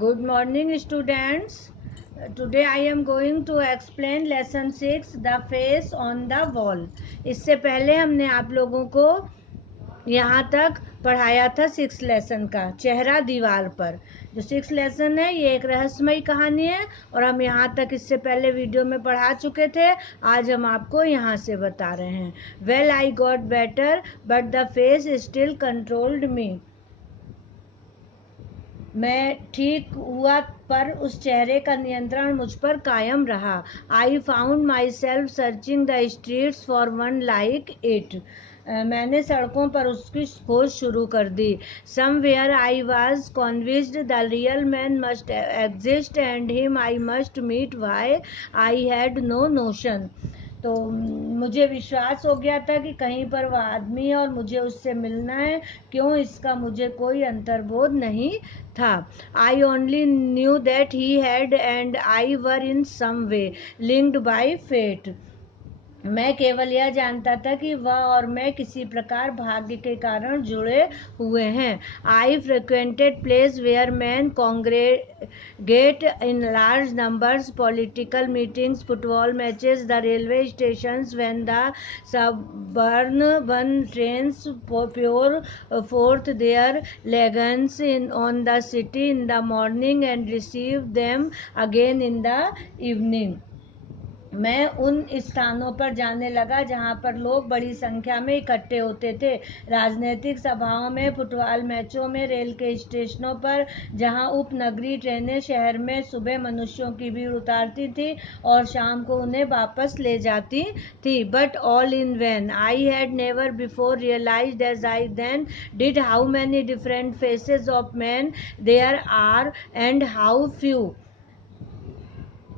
Good morning, students. Today I am going to explain lesson 6 the face on the wall. इससे पहले हमने आप लोगों को यहाँ तक पढ़ाया था 6 लेसन का चेहरा दीवार पर। जो 6 लेसन है ये एक रहस्यमयी कहानी है और हम यहाँ तक इससे पहले वीडियो में पढ़ा चुके थे। आज हम आपको यहाँ से बता रहे हैं। Well I got better but the face still controlled me. मैं ठीक हुआ पर उस चेहरे का नियंत्रण मुझ पर कायम रहा। I found myself searching the streets for one like it. मैंने सड़कों पर उसकी खोज शुरू कर दी। Somewhere I was convinced the real man must exist and him I must meet why I had no notion. तो मुझे विश्वास हो गया था कि कहीं पर वह आदमी है और मुझे उससे मिलना है। क्यों, इसका मुझे कोई अंतर्बोध नहीं था। I only knew that he had and I were in some way linked by fate. मैं केवल यह जानता था कि वह और मैं किसी प्रकार भाग्य के कारण जुड़े हुए हैं। I frequented place where man congregate in large numbers, political meetings, football matches, the railway stations when the suburban trains pour forth their wagons on the city in the morning and receive them again in the evening. मैं उन स्थानों पर जाने लगा जहां पर लोग बड़ी संख्या में इकट्ठे होते थे, राजनीतिक सभाओं में, फुटबॉल मैचों में, रेल के स्टेशनों पर, जहां उपनगरीय ट्रेनें शहर में सुबह मनुष्यों की भीड़ उतारती थी और शाम को उन्हें वापस ले जाती थी। But all in vain. I had never before realised as I then did how many different faces of man there are and how few.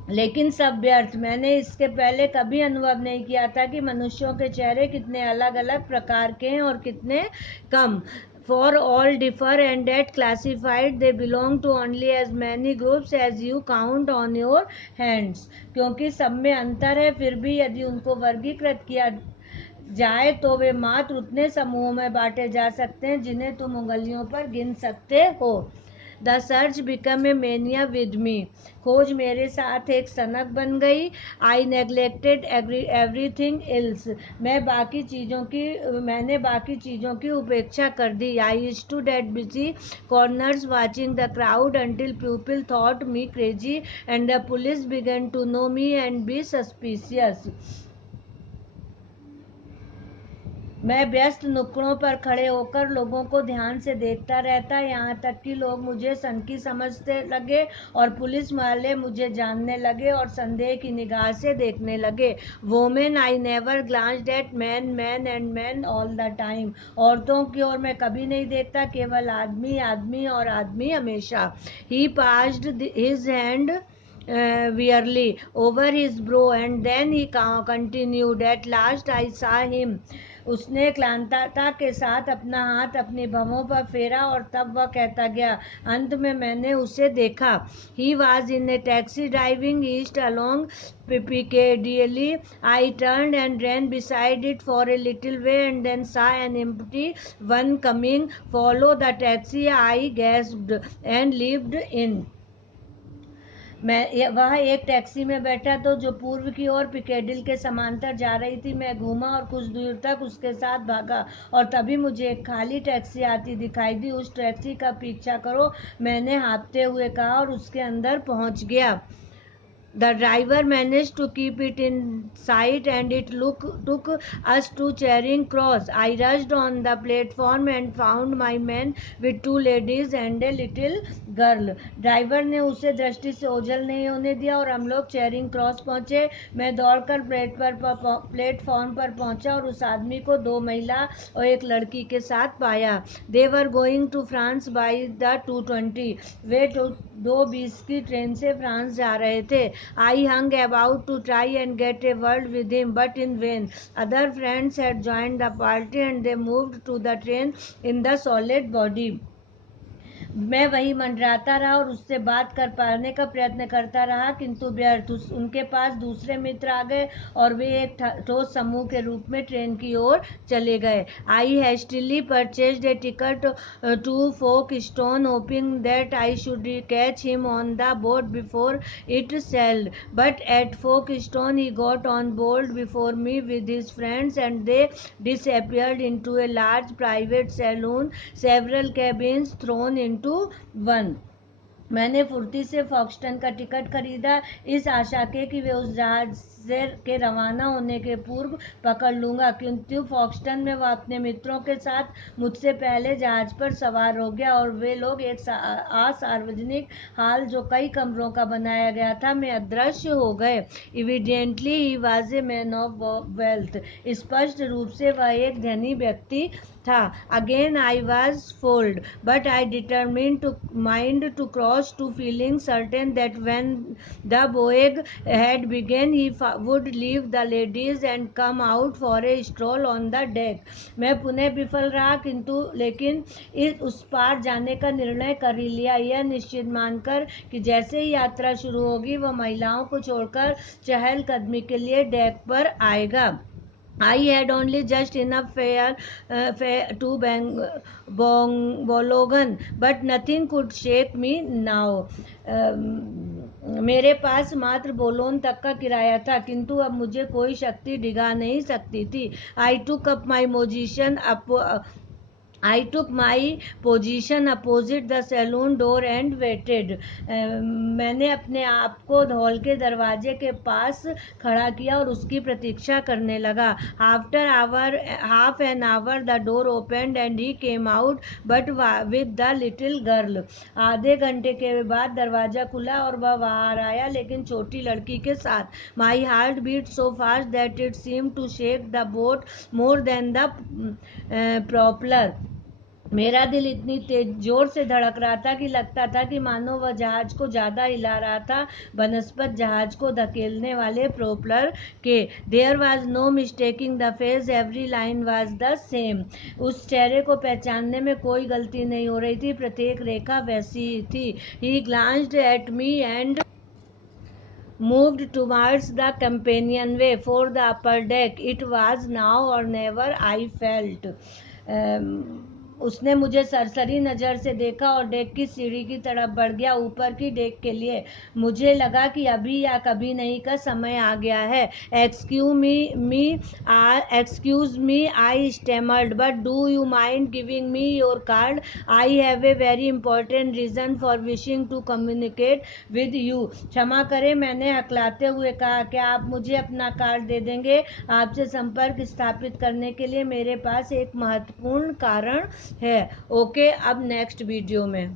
लेकिन सब व्यर्थ। मैंने इसके पहले कभी अनुभव नहीं किया था कि मनुष्यों के चेहरे कितने अलग अलग प्रकार के हैं और कितने कम। For all differ and yet classified they belong to only as many groups as you count on your hands. क्योंकि सब में अंतर है, फिर भी यदि उनको वर्गीकृत किया जाए तो वे मात्र उतने समूहों में बांटे जा सकते हैं जिन्हें तुम उंगलियों पर गिन सकते हो। The search become a mania with me. खोज मेरे साथ एक सनक बन गई। I neglected everything else. मैंने बाकी चीज़ों की उपेक्षा कर दी। I stood at busy corners watching the crowd until people thought me crazy and the police began to know me and be suspicious. मैं व्यस्त नुक्कड़ों पर खड़े होकर लोगों को ध्यान से देखता रहता, यहाँ तक कि लोग मुझे सनकी समझने लगे और पुलिस वाले मुझे जानने लगे और संदेह की निगाह से देखने लगे। Women I never glanced at man, man and man all the time. औरतों की ओर मैं कभी नहीं देखता, केवल आदमी, आदमी और आदमी हमेशा। ही passed his hand wearily over his brow and then he continued, at last I saw him. उसने क्लांतता के साथ अपना हाथ अपनी भवों पर फेरा और तब वह कहता गया, अंत में मैंने उसे देखा। He was in A taxi driving east along Piccadilly. I turned and ran beside it for a little way and then saw an empty one coming. Follow the taxi, I gasped, and leaped in. वह एक taxi में बैठा तो जो पूर्व की ओर पिकेडिल के समांतर जा रही थी। मैं घूमा और कुछ दूर तक उसके साथ भागा और तभी मुझे एक खाली टैक्सी आती दिखाई दी। उस टैक्सी का पीछा करो, मैंने हाँफते हुए कहा और उसके अंदर पहुंच गया। The driver managed to keep it in sight and it took us to Charing Cross. I rushed on the platform and found my man with 2 ladies and a little girl. Driver ने उसे दृष्टि से ओझल नहीं होने दिया और हम लोग चेरिंग क्रॉस पहुंचे। मैं दौड़कर प्लेटफॉर्म पर पहुंचा और उस आदमी को 2 महिला और एक लड़की के साथ पाया। They were going to France by the 2:20. वे 2:20 की ट्रेन से फ्रांस जा रहे थे। I hung about to try and get a word with him, but in vain. Other friends had joined the party and they moved to the train in the solid body. मैं वही मंडराता रहा और उससे बात कर पाने का प्रयत्न करता रहा, किंतु व्यर्थ। उनके पास दूसरे मित्र आ गए और वे एक ठोस समूह के रूप में ट्रेन की ओर चले गए। I hastily purchased a ticket to Folkestone, hoping that I should catch him on the boat before it sailed, but at Folkestone he got on board before me with his friends, and they disappeared into a large private saloon, several cabins thrown into one. मैंने फुर्ती से फॉक्सटन का ticket खरीदा, इस आशा के कि वे उस जहाज से के रवाना होने के पूर्व पकड़ लूंगा, किंतु फॉक्सटन में वह अपने मित्रों के साथ मुझसे पहले जहाज पर सवार हो गया और वे लोग एक सार्वजनिक हाल जो कई कमरों का बनाया गया था में अदृश्य हो गए। Evidently he was a man of wealth, स्पष्ट रूप से वह एक धनी व्यक्ति था। Again I was foiled, but I determined to mind to cross to feeling certain that when the voyage had begun he would leave the ladies and come out for a stroll on the deck. मैं पुनः विफल रहा, किंतु लेकिन उस पार जाने का निर्णय कर ही लिया, यह निश्चित मानकर कि जैसे ही यात्रा शुरू होगी वह महिलाओं को छोड़कर चहलकदमी के लिए डेक पर आएगा। I had only just enough fare to Bologan, but nothing could shake me now. मेरे पास मात्र बोलोन तक का किराया था, किंतु अब मुझे कोई शक्ति डिगा नहीं सकती थी। I took up my position opposite the saloon door and waited. मैंने अपने आप को हॉल के दरवाजे के पास खड़ा किया और उसकी प्रतीक्षा करने लगा। After half an hour the door opened and he came out, but with the little girl. आधे घंटे के बाद दरवाजा खुला और वह बाहर आया, लेकिन छोटी लड़की के साथ। My heart beat so fast that it seemed to shake the boat more than the propeller. मेरा दिल इतनी तेज जोर से धड़क रहा था कि लगता था कि मानो वह जहाज को ज्यादा हिला रहा था बनस्पत जहाज को धकेलने वाले प्रोपलर के। There was no mistaking the face, every line was the same. उस चेहरे को पहचानने में कोई गलती नहीं हो रही थी, प्रत्येक रेखा वैसी ही थी. He glanced at me and moved towards the companionway for the upper deck. It was now or never, I felt. उसने मुझे सरसरी नज़र से देखा और डेक की सीढ़ी की तरफ बढ़ गया, ऊपर की डेक के लिए. मुझे लगा कि अभी या कभी नहीं का समय आ गया है. Excuse me, I stammered, but do you mind giving me your card? I have a very important reason for wishing to communicate with you. क्षमा करें, मैंने हकलाते हुए कहा, क्या आप मुझे अपना कार्ड दे देंगे? आपसे संपर्क स्थापित करने के लिए मेरे पास एक महत्वपूर्ण कारण है. ओके, अब नेक्स्ट वीडियो में